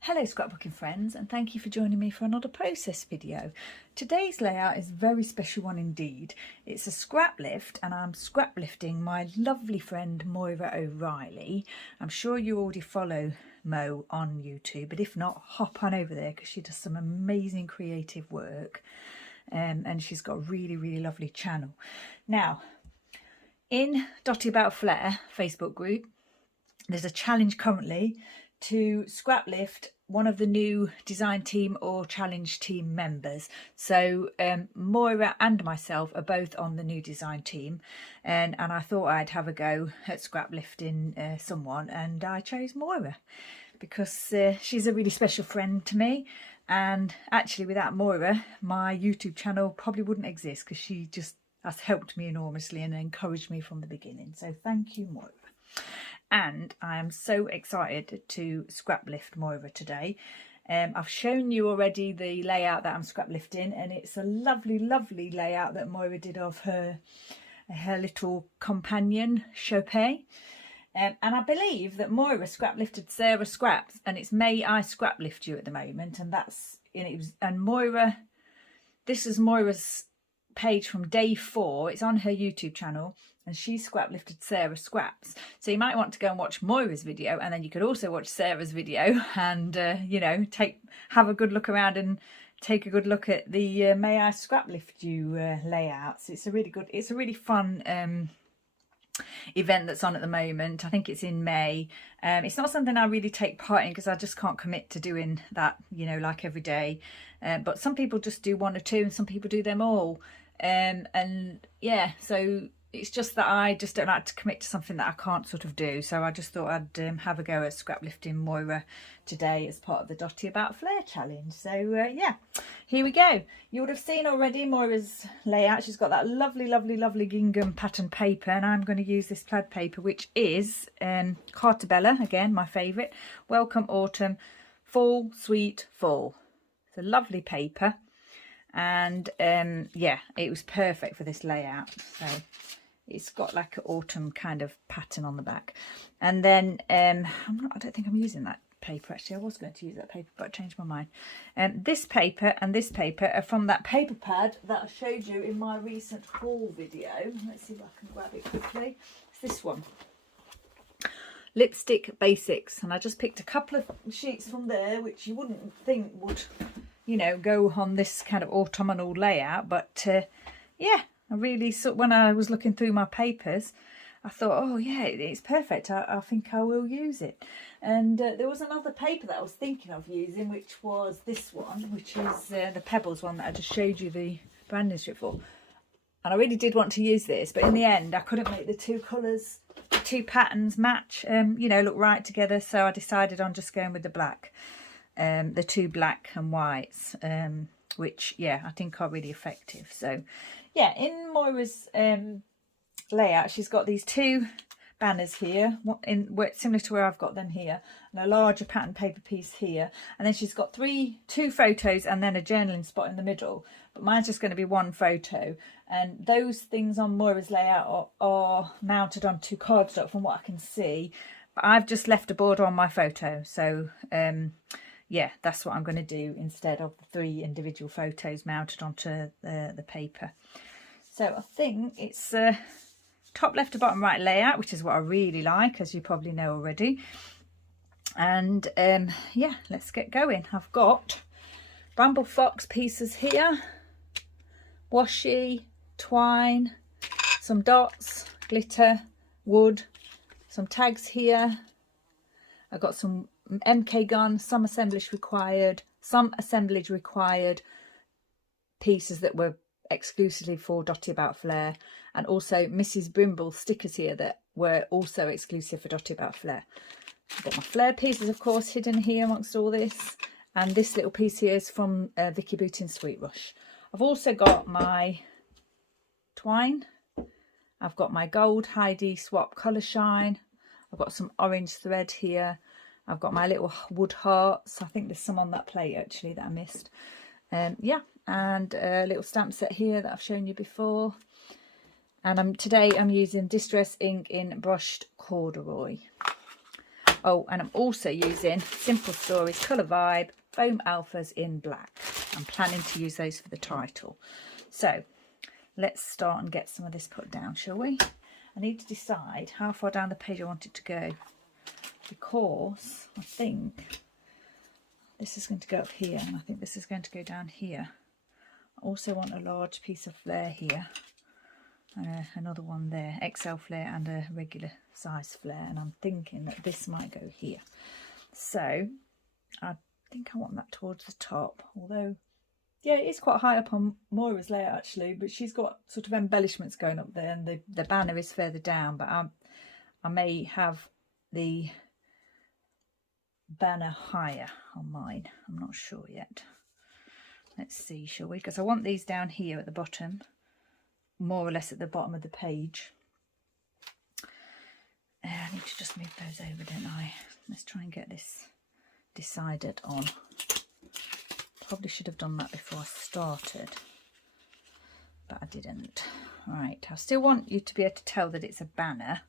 Hello scrapbooking friends, and thank you for joining me for another process video. Today's layout is a very special one indeed. It's a scrap lift and I'm scrap lifting my lovely friend Moira O'Reilly. I'm sure you already follow Mo on YouTube, but if not, hop on over there because she does some amazing creative work and she's got a really lovely channel. Now, in Dotty About Flair Facebook group, there's a challenge currently to scrap lift one of the new design team or challenge team members. So Moira and myself are both on the new design team, and I thought I'd have a go at scrap lifting someone, and I chose Moira because she's a really special friend to me. And actually without Moira, my YouTube channel probably wouldn't exist because she just has helped me enormously and encouraged me from the beginning. So thank you, Moira. And I am so excited to scrap lift Moira today. I've shown you already the layout that I'm scrap lifting, and it's a lovely layout that Moira did of her little companion Chopin. And I believe that Moira scrap lifted Sarah Scraps, and it's May I Scraplift You at the moment, and that's Moira. This is Moira's page from day 4. It's on her YouTube channel, and she scrap lifted Sarah Scraps. So you might want to go and watch Moira's video, and then you could also watch Sarah's video and you know, have a good look around and take a good look at the May I Scraplift You layouts. It's a really fun event that's on at the moment. I think it's in May. It's not something I really take part in because I just can't commit to doing that, you know, like every day. But some people just do 1 or 2, and some people do them all. And yeah, so it's just that I just don't like to commit to something that I can't sort of do. So I just thought I'd have a go at scrap lifting Moira today as part of the Dotty About Flair challenge. So yeah, here we go. You would have seen already Moira's layout. She's got that lovely gingham pattern paper, and I'm going to use this plaid paper, which is Cartabella, again my favourite. Welcome Autumn, Fall, Sweet Fall. It's a lovely paper, and yeah, it was perfect for this layout. So it's got like an autumn kind of pattern on the back. And then I don't think I'm using that paper actually. I was going to use that paper, but I changed my mind. This paper and this paper are from that paper pad that I showed you in my recent haul video. Let's see if I can grab it quickly. It's this one, Lipstick Basics, and I just picked a couple of sheets from there, which you wouldn't think would, you know, go on this kind of autumnal layout, but yeah, I really when I was looking through my papers, I thought, oh yeah, it's perfect. I think I will use it. And there was another paper that I was thinking of using, which was this one, which is the Pebbles one that I just showed you the branding strip for. And I really did want to use this, but in the end I couldn't make the 2 colours, the 2 patterns match, you know, look right together. So I decided on just going with the black, the 2 black and whites, which yeah, I think are really effective. So yeah, in Moira's layout, she's got these 2 banners here, similar to where I've got them here, and a larger pattern paper piece here, and then she's got 2 photos and then a journaling spot in the middle, but mine's just going to be 1 photo. And those things on Moira's layout are mounted on 2 cardstock from what I can see, but I've just left a border on my photo. So yeah, that's what I'm going to do instead of the 3 individual photos mounted onto the paper. So I think it's top left to bottom right layout, which is what I really like, as you probably know already. And yeah, let's get going. I've got Bramble Fox pieces here, washi, twine, some dots, glitter, wood, some tags here. I've got some MK gun, some assemblage required pieces that were exclusively for Dotty About Flair, and also Mrs. Brimble stickers here that were also exclusive for Dotty About Flair. I've got my Flair pieces, of course, hidden here amongst all this, and this little piece here is from Vicky Bootin Sweet Rush. I've also got my twine, I've got my gold Heidi Swap Colour Shine, I've got some orange thread here, I've got my little wood hearts. I think there's some on that plate actually that I missed. Yeah, and a little stamp set here that I've shown you before. And today I'm using Distress ink in Brushed Corduroy. Oh, and I'm also using Simple Stories Colour Vibe Foam Alphas in black. I'm planning to use those for the title. So let's start and get some of this put down, shall we? I need to decide how far down the page I want it to go, because I think this is going to go up here, and I think this is going to go down here. I also want a large piece of Flair here, and another one there, XL Flair and a regular size Flair, and I'm thinking that this might go here. So I think I want that towards the top, although yeah, it is quite high up on Moira's layout actually, but she's got sort of embellishments going up there, and the banner is further down, but I may have the banner higher on mine. I'm not sure yet. Let's see, shall we? Because I want these down here at the bottom, more or less at the bottom of the page. I need to just move those over, don't I? Let's try and get this decided on. Probably should have done that before I started, but I didn't. Right, I still want you to be able to tell that it's a banner,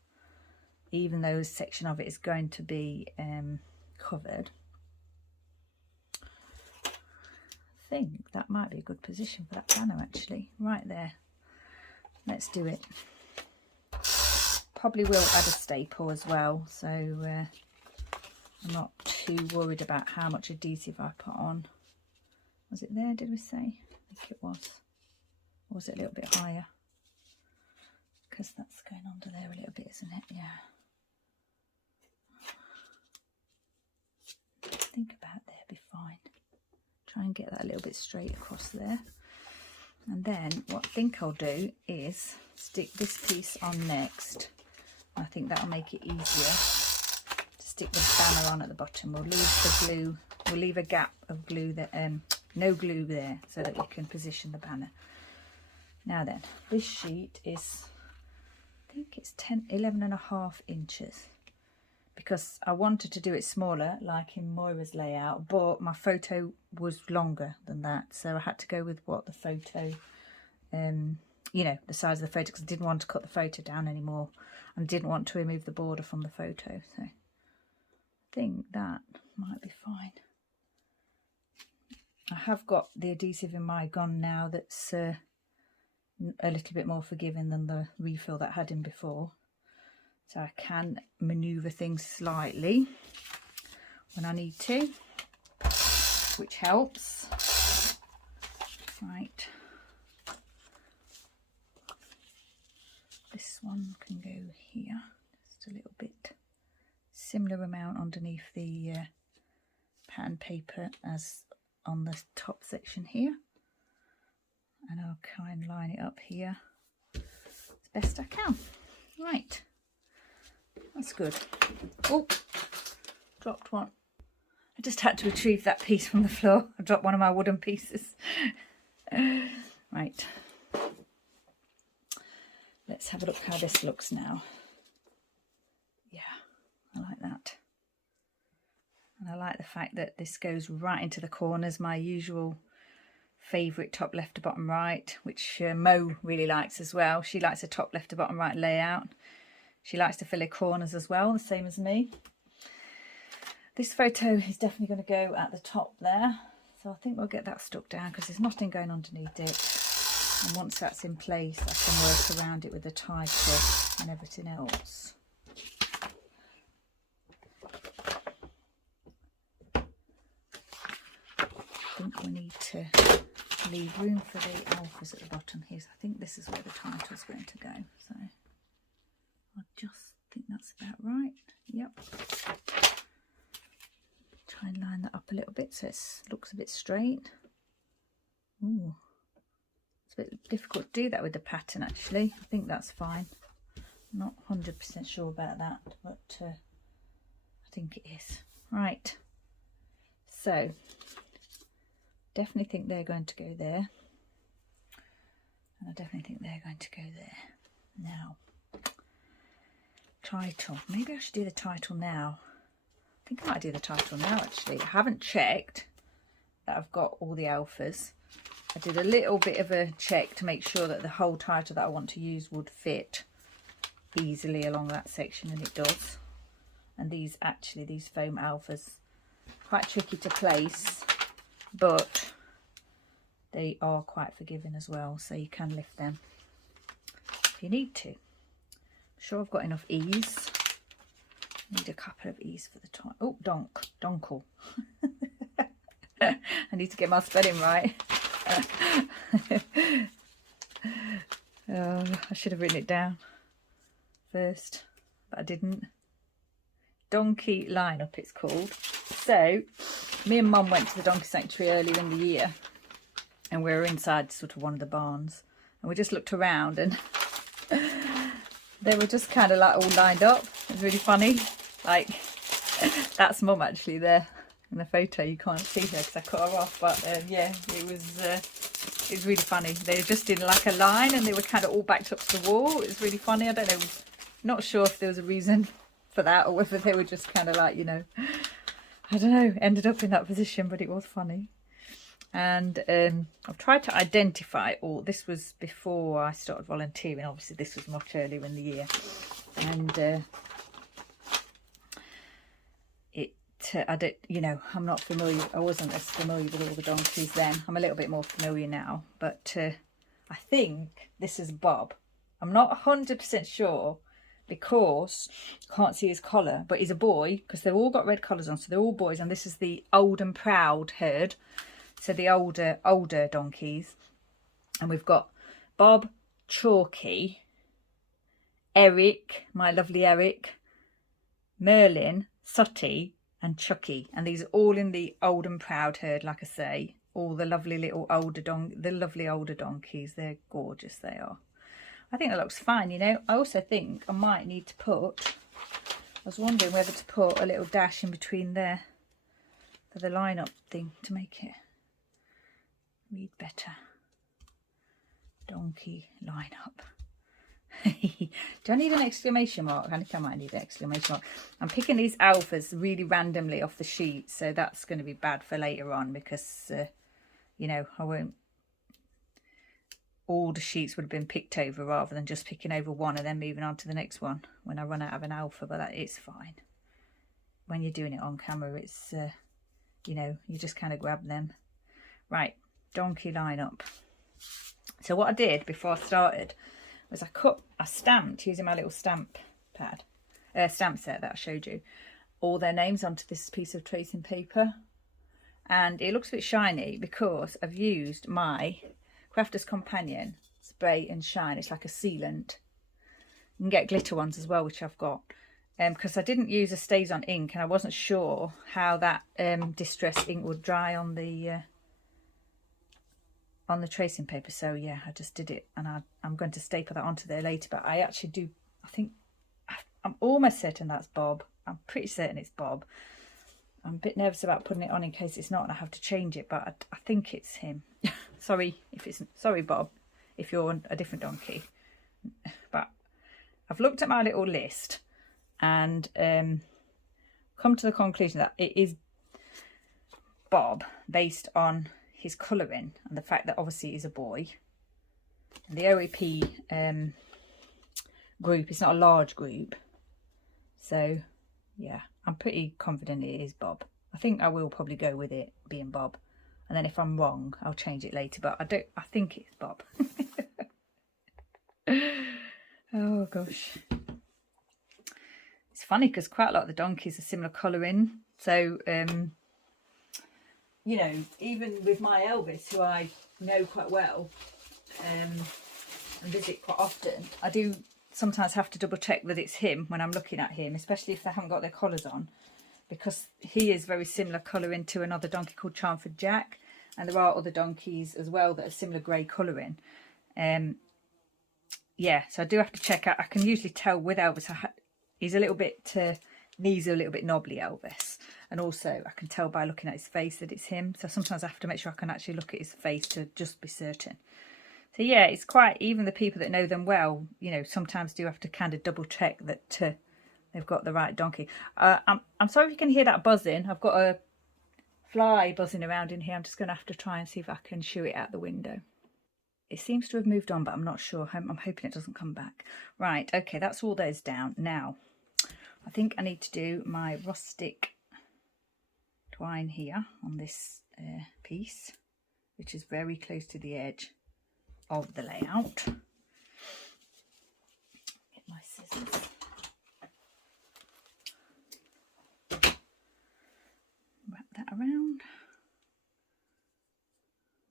even though a section of it is going to be covered. I think that might be a good position for that banner actually, right there. Let's do it. Probably will add a staple as well, so I'm not too worried about how much adhesive I put on. Was it there, did we say? I think it was. Or was it a little bit higher? Because that's going under there a little bit, isn't it? Yeah. I think about there, be fine. Try and get that a little bit straight across there. And then what I think I'll do is stick this piece on next. I think that'll make it easier to stick the banner on at the bottom. We'll leave the glue, we'll leave a gap of glue that no glue there, so that we can position the banner. Now then, this sheet is, I think it's 11.5 inches, because I wanted to do it smaller like in Moira's layout, but my photo was longer than that, so I had to go with what the photo, you know, the size of the photo, because I didn't want to cut the photo down anymore and didn't want to remove the border from the photo. So I think that might be fine. I have got the adhesive in my gun now that's a little bit more forgiving than the refill that I had in before, so I can manoeuvre things slightly when I need to, which helps. Right, this one can go here, just a little bit, similar amount underneath the pattern paper as on the top section here, and I'll try and line it up here as best I can. Right, that's good. Oh, dropped one. I just had to retrieve that piece from the floor. I dropped one of my wooden pieces. Right, let's have a look how this looks now. Yeah, I like that. And I like the fact that this goes right into the corners, my usual favourite top left to bottom right, which Mo really likes as well. She likes a top left to bottom right layout. She likes to fill her corners as well, the same as me. This photo is definitely going to go at the top there, so I think we'll get that stuck down because there's nothing going underneath it. And once that's in place, I can work around it with the title and everything else. I think we need to leave room for the alphas at the bottom here. So I think this is where the title's going to go. So I just think that's about right. Yep. Try and line that up a little bit so it looks a bit straight. Ooh, it's a bit difficult to do that with the pattern actually. I think that's fine. I'm not 100% sure about that, but I think it is. Right. So definitely think they're going to go there, and I definitely think they're going to go there. Now, title. Maybe I should do the title now. I think I might do the title now actually. I haven't checked that I've got all the alphas. I did a little bit of a check to make sure that the whole title that I want to use would fit easily along that section, and it does. And these foam alphas, quite tricky to place, but they are quite forgiving as well, so you can lift them if you need to. I'm sure I've got enough ease. Need a couple of ease for the top. Oh, donkle. I need to get my spelling right. I should have written it down first, but I didn't. Donkey lineup it's called. So me and Mum went to the donkey sanctuary earlier in the year, and we were inside sort of one of the barns, and we just looked around, and they were just kind of like all lined up. It was really funny. Like, that's Mum actually there in the photo. You can't see her because I cut her off, but yeah, it was really funny. They were just in like a line, and they were kind of all backed up to the wall. It was really funny. I don't know, not sure if there was a reason for that, or whether they were just kind of like, you know, I don't know, ended up in that position, but it was funny. And I've tried to identify all, this was before I started volunteering, obviously this was much earlier in the year, and I don't, you know, I'm not familiar, I wasn't as familiar with all the donkeys then. I'm a little bit more familiar now, but I think this is Bob. I'm not 100% sure, because I can't see his collar, but he's a boy, because they've all got red collars on, so they're all boys, and this is the old and proud herd, so the older donkeys. And we've got Bob, Chalky, Eric, my lovely Eric, Merlin, Sutty and Chucky, and these are all in the old and proud herd, like I say, all the lovely little older donkeys. They're gorgeous, they are. I think that looks fine, you know. I also think I might need to put, I was wondering whether to put a little dash in between there for the lineup thing to make it read better. Donkey lineup. Do I need an exclamation mark? I think I might need an exclamation mark. I'm picking these alphas really randomly off the sheet, so that's going to be bad for later on, because, you know, I won't, all the sheets would have been picked over rather than just picking over one and then moving on to the next one when I run out of an alpha, but that is fine. When you're doing it on camera, it's, you know, you just kind of grab them. Right, donkey lineup. So what I did before I started was I stamped using my little stamp pad, stamp set that I showed you, all their names onto this piece of tracing paper. And it looks a bit shiny because I've used my Crafter's Companion Spray and Shine. It's like a sealant. You can get glitter ones as well, which I've got. Because I didn't use a Stays On ink, and I wasn't sure how that distress ink would dry on the tracing paper. So yeah, I just did it, and I'm going to staple that onto there later. But I actually do, I think, I'm almost certain that's Bob. I'm pretty certain it's Bob. I'm a bit nervous about putting it on in case it's not and I have to change it, but I think it's him. Sorry Bob, if you're a different donkey. But I've looked at my little list and come to the conclusion that it is Bob based on his colouring and the fact that obviously he's a boy. And the OAP group is not a large group, so yeah, I'm pretty confident it is Bob. I think I will probably go with it being Bob, and then if I'm wrong I'll change it later, but I think it's Bob. Oh gosh, it's funny because quite a lot of the donkeys are similar colouring, so you know, even with my Elvis, who I know quite well and visit quite often, I do sometimes have to double check that it's him when I'm looking at him, especially if they haven't got their collars on, because he is very similar colouring to another donkey called Charmford Jack, and there are other donkeys as well that are similar grey colouring. Yeah, so I do have to check out. I can usually tell with Elvis, he's a little bit, knees are a little bit knobbly, Elvis, and also I can tell by looking at his face that it's him, so sometimes I have to make sure I can actually look at his face to just be certain. So yeah, it's quite, even the people that know them well, you know, sometimes do have to kind of double check that they've got the right donkey. I'm sorry if you can hear that buzzing. I've got a fly buzzing around in here. I'm just going to have to try and see if I can shoo it out the window. It seems to have moved on, but I'm not sure. I'm hoping it doesn't come back. Right, okay, that's all those down. Now, I think I need to do my rustic twine here on this piece, which is very close to the edge of the layout. Get my scissors. Wrap that around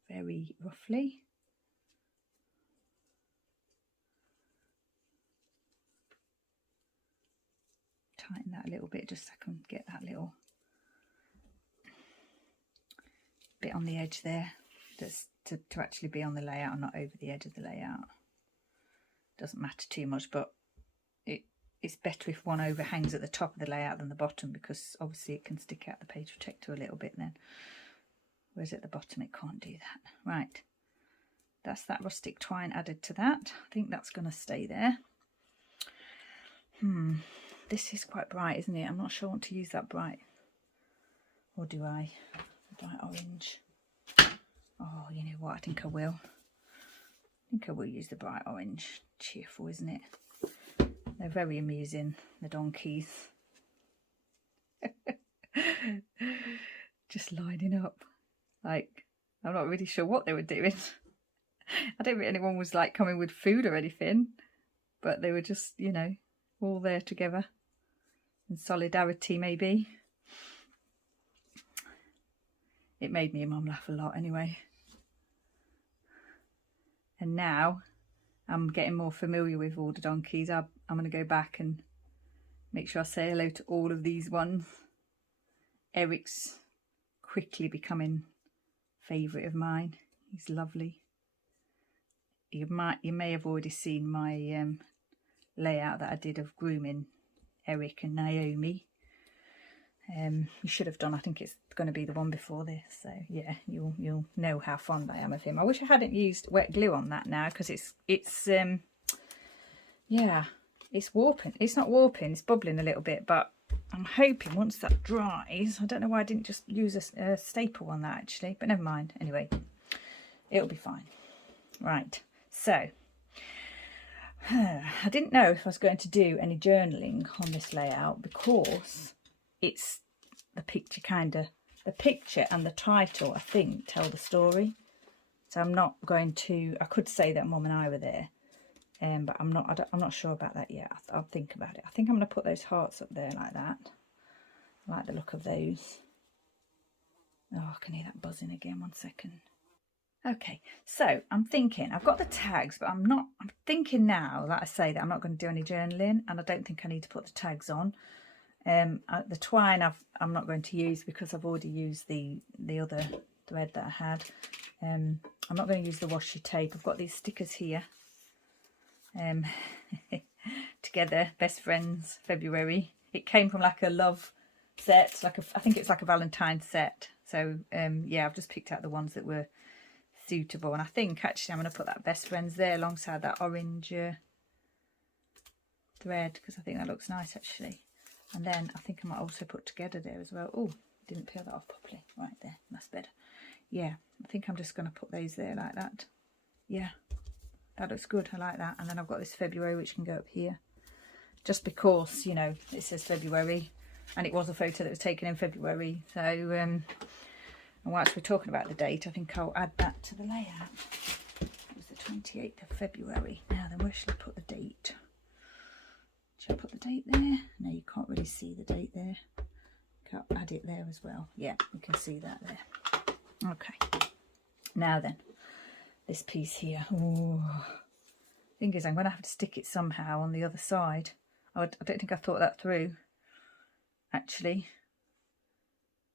very roughly. Tighten that a little bit just so I can get that little bit on the edge there, that's to actually be on the layout and not over the edge of the layout. Doesn't matter too much, but it's better if one overhangs at the top of the layout than the bottom, because obviously it can stick out the page protector a little bit then, whereas at the bottom it can't do that. Right, that's that rustic twine added to that. I think that's going to stay there. This is quite bright, isn't it? I'm not sure I want to use that bright, or do I? Bright orange. Oh, you know what, I think I will. I think I will use the bright orange. Cheerful, isn't it? They're very amusing, the donkeys. Just lining up. Like, I'm not really sure what they were doing. I don't think anyone was like coming with food or anything, but they were just, you know, all there together in solidarity maybe. It made me and Mum laugh a lot anyway. And now I'm getting more familiar with all the donkeys. I'm going to go back and make sure I say hello to all of these ones. Eric's quickly becoming a favourite of mine. He's lovely. You may have already seen my layout that I did of grooming Eric and Naomi. You should have done. I think it's going to be the one before this. So yeah, you'll know how fond I am of him. I wish I hadn't used wet glue on that now, because it's yeah, it's warping. It's not warping. It's bubbling a little bit, but I'm hoping once that dries. I don't know why I didn't just use a staple on that actually, but never mind. Anyway, it'll be fine. Right. So I didn't know if I was going to do any journaling on this layout, because it's the picture the picture and the title, I think, tell the story. So I'm not going to, I could say that Mum and I were there, but I'm not sure about that yet. I'll think about it. I think I'm going to put those hearts up there like that. I like the look of those. Oh, I can hear that buzzing again. 1 second. Okay, so I'm thinking, I've got the tags, but I'm thinking now that I say that I'm not going to do any journaling, and I don't think I need to put the tags on. The twine I'm not going to use, because I've already used the other thread that I had. I'm not going to use the washi tape. I've got these stickers here. Together, best friends, February. It came from like a love set, I think it's like a Valentine's set. So yeah, I've just picked out the ones that were suitable, and I think actually I'm going to put that best friends there alongside that orange thread, because I think that looks nice actually. And then I think I might also put together there as well. Oh, didn't peel that off properly. Right there, that's better. Yeah, I think I'm just going to put those there like that. Yeah, that looks good. I like that. And then I've got this February, which can go up here, just because, you know, it says February, and it was a photo that was taken in February. So and whilst we're talking about the date, I think I'll add that to the layout. It was the 28th of February. Now then, where should I put the date? Should I put the date there? No, you can't really see the date there. Can't add it there as well. Yeah, you can see that there. Okay. Now then, this piece here. Ooh. Thing is, I'm going to have to stick it somehow on the other side. I don't think I thought that through, actually,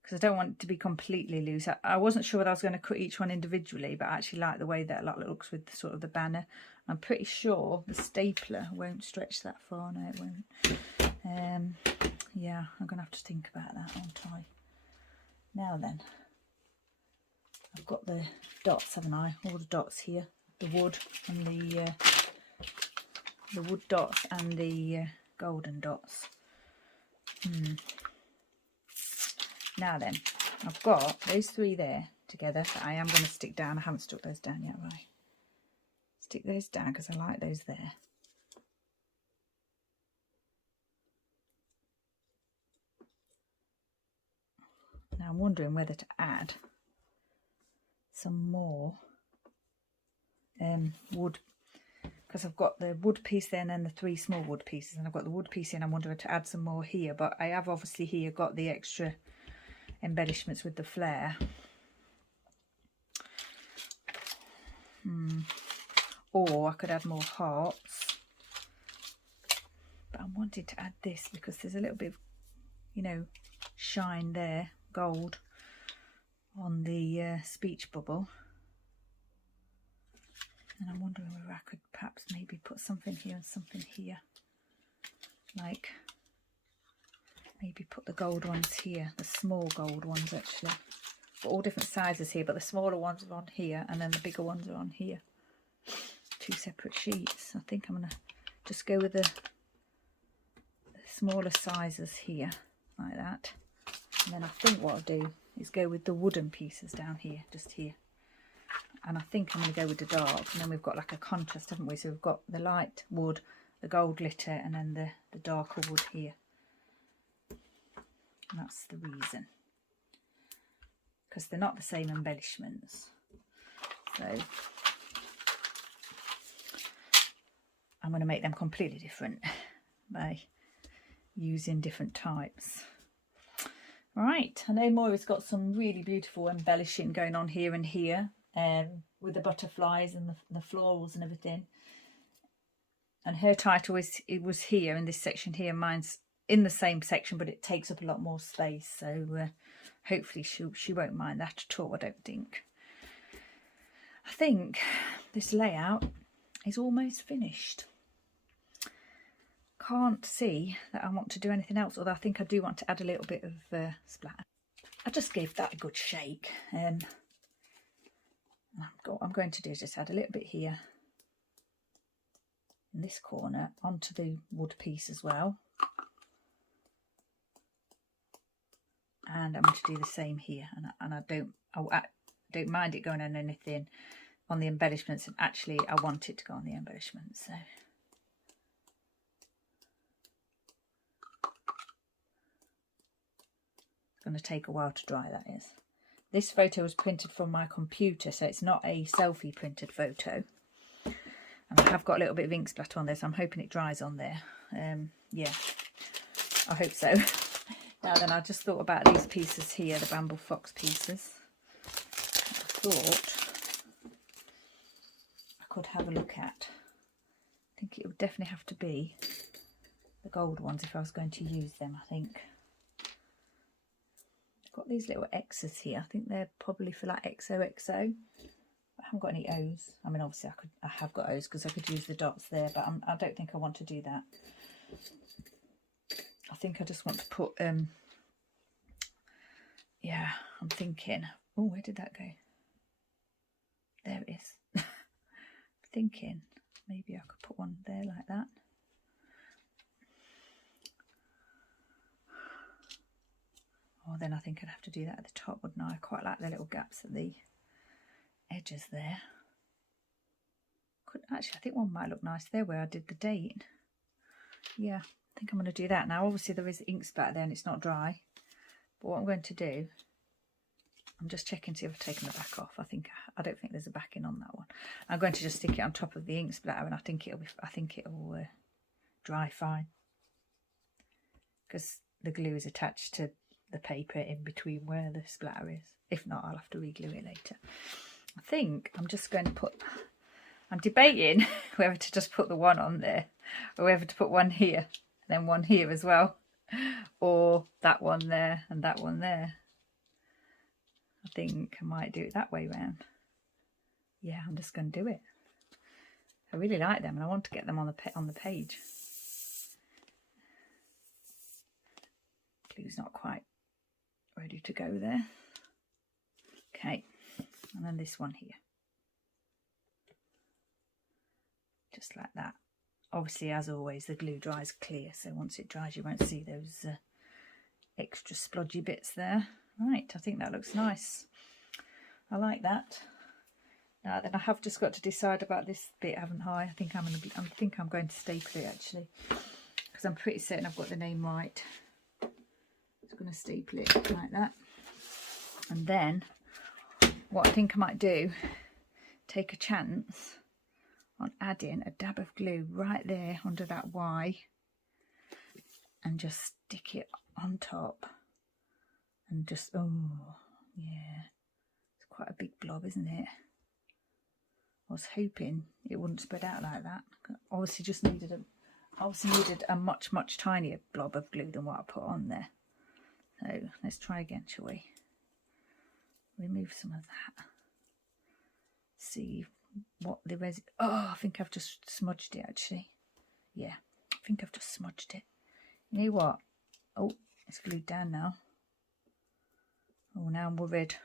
because I don't want it to be completely loose. I wasn't sure whether I was going to cut each one individually, but I actually like the way that looks with sort of the banner. I'm pretty sure the stapler won't stretch that far. No, it won't. Yeah, I'm going to have to think about that, aren't I? Now then, I've got the dots, haven't I? All the dots here. The wood and the wood dots and the golden dots. Now then, I've got those three there together that I am going to stick down. I haven't stuck those down yet, right? Stick those down because I like those there. Now I'm wondering whether to add some more wood, because I've got the wood piece there and then the 3 small wood pieces, and I've got the wood piece in. I'm wondering to add some more here, but I have obviously here got the extra embellishments with the Flair. Or I could add more hearts, but I'm wanting to add this because there's a little bit of, you know, shine there, gold on the speech bubble, and I'm wondering whether I could perhaps maybe put something here and something here, like maybe put the gold ones here, the small gold ones actually, all different sizes here, but the smaller ones are on here and then the bigger ones are on here. 2 separate sheets. I think I'm going to just go with the smaller sizes here, like that. And then I think what I'll do is go with the wooden pieces down here, just here. And I think I'm going to go with the dark. And then we've got like a contrast, haven't we? So we've got the light wood, the gold glitter, and then the darker wood here. And that's the reason. Because they're not the same embellishments. So I'm going to make them completely different by using different types. Right, I know Moira's got some really beautiful embellishing going on here and here, with the butterflies and the florals and everything. And her title it was here in this section here. Mine's in the same section, but it takes up a lot more space. So hopefully she won't mind that at all, I don't think. I think this layout is almost finished. Can't see that I want to do anything else, although I think I do want to add a little bit of splatter. I just gave that a good shake. I'm going to do is just add a little bit here in this corner onto the wood piece as well, and I'm going to do the same here. And I don't mind it going on anything on the embellishments, and actually I want it to go on the embellishments. So it's going to take a while to dry, that is. This photo was printed from my computer, so it's not a selfie printed photo. And I have got a little bit of ink splatter on this. I'm hoping it dries on there. Yeah, I hope so. Now then, I just thought about these pieces here, the Bramble Fox pieces. I thought I could have a look at. I think it would definitely have to be the gold ones if I was going to use them, I think. Got these little X's here. I think they're probably for like XOXO. I haven't got any O's. I mean, obviously I have got O's because I could use the dots there, but I don't think I want to do that. I think I just want to put yeah, I'm thinking, oh, where did that go? There it is. I'm thinking maybe I could put one there like that. Or then I think I'd have to do that at the top, wouldn't I? I quite like the little gaps at the edges there. Actually, I think one might look nice there where I did the date. Yeah, I think I'm going to do that. Now, obviously, there is ink splatter there and it's not dry. But what I'm going to do, I'm just checking to see if I've taken the back off. I don't think there's a backing on that one. I'm going to just stick it on top of the ink splatter, and I think it'll dry fine, because the glue is attached to the paper in between where the splatter is. If not, I'll have to re-glue it later. I think I'm just going to I'm debating whether to just put the one on there or whether to put one here, then one here as well, or that one there and that one there. I think I might do it that way round. Yeah, I'm just going to do it. I really like them and I want to get them on the page. Glue's not quite ready to go there. Okay, and then this one here. Just like that. Obviously, as always, the glue dries clear, so once it dries you won't see those extra splodgy bits there. Right, I think that looks nice. I like that. Now then, I have just got to decide about this bit, haven't I? I think I'm going to staple it actually, because I'm pretty certain I've got the name right. Just going to staple it like that. And then what I think I might do, take a chance on adding a dab of glue right there under that Y and just stick it on top and just, oh yeah, it's quite a big blob, isn't it? I was hoping it wouldn't spread out like that. Obviously needed a much tinier blob of glue than what I put on there. So let's try again, shall we? Remove some of that. See what the resin. Oh, I think I've just smudged it actually. Yeah, I think I've just smudged it. You know what? Oh, it's glued down now. Oh, now I'm worried.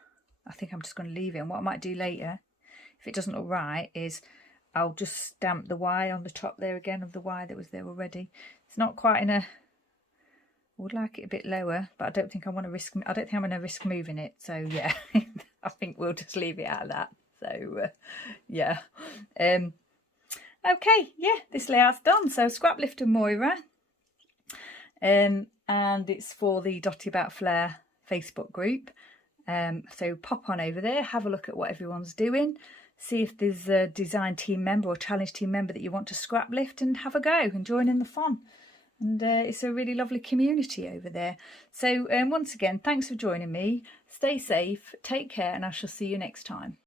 I think I'm just going to leave it. And what I might do later, if it doesn't look right, is I'll just stamp the Y on the top there again of the Y that was there already. It's not quite in a... I would like it a bit lower, but I don't think I want to risk. I don't think I'm going to risk moving it. So yeah, I think we'll just leave it at that. So yeah. Okay, yeah, this layout's done. So Scraplifting Moira, and it's for the Dotty About Flair Facebook group. So pop on over there, have a look at what everyone's doing, see if there's a design team member or challenge team member that you want to scrap lift, and have a go and join in the fun. And it's a really lovely community over there. So once again, thanks for joining me. Stay safe, take care, and I shall see you next time.